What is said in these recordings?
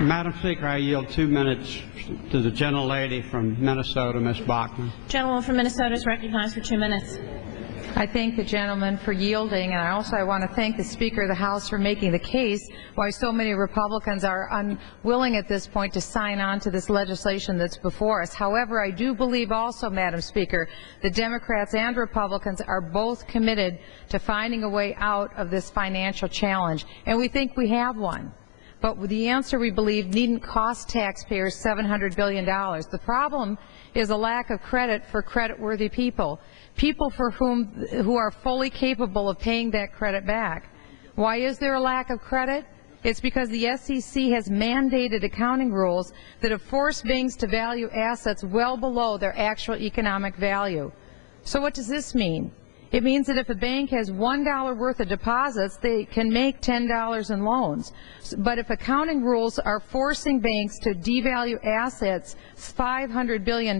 Madam Speaker, I yield 2 minutes to the gentlelady from Minnesota, Ms. Bachmann. Gentleman from Minnesota is recognized for 2 minutes. I thank the gentleman for yielding, and I want to thank the Speaker of the House for making the case why so many Republicans are unwilling at this point to sign on to this legislation that's before us. However, I do believe also, Madam Speaker, the Democrats and Republicans are both committed to finding a way out of this financial challenge, and we think we have one. But the answer, we believe, needn't cost taxpayers $700 billion. The problem is a lack of credit for credit-worthy people who are fully capable of paying that credit back. Why is there a lack of credit? It's because the SEC has mandated accounting rules that have forced banks to value assets well below their actual economic value. So what does this mean? It means that if a bank has $1 worth of deposits, they can make $10 in loans. But if accounting rules are forcing banks to devalue assets $500 billion,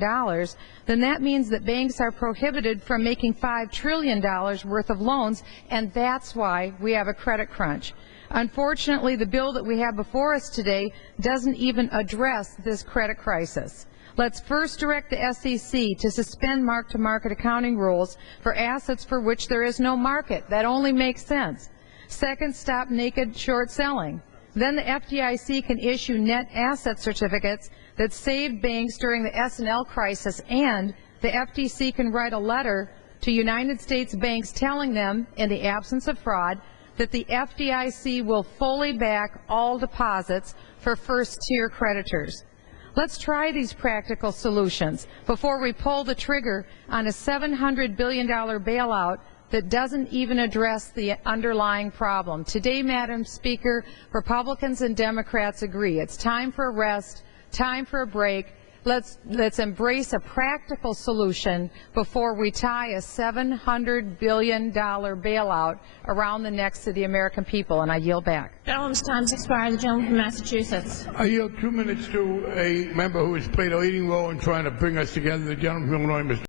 then that means that banks are prohibited from making $5 trillion worth of loans, and that's why we have a credit crunch. Unfortunately, the bill that we have before us today doesn't even address this credit crisis. Let's first direct the SEC to suspend mark-to-market accounting rules for assets for which there is no market. That only makes sense. Second, stop naked short selling. Then the FDIC can issue net asset certificates that saved banks during the S&L crisis, and the FTC can write a letter to United States banks telling them, in the absence of fraud, that the FDIC will fully back all deposits for first-tier creditors. Let's try these practical solutions before we pull the trigger on a $700 billion bailout that doesn't even address the underlying problem. Today, Madam Speaker, Republicans and Democrats agree. It's time for a rest, time for a break. Let's embrace a practical solution before we tie a $700 billion bailout around the necks of the American people, and I yield back. Gentleman's time has expired. The gentleman from Massachusetts. I yield 2 minutes to a member who has played a leading role in trying to bring us together, the gentleman from Illinois, Mr.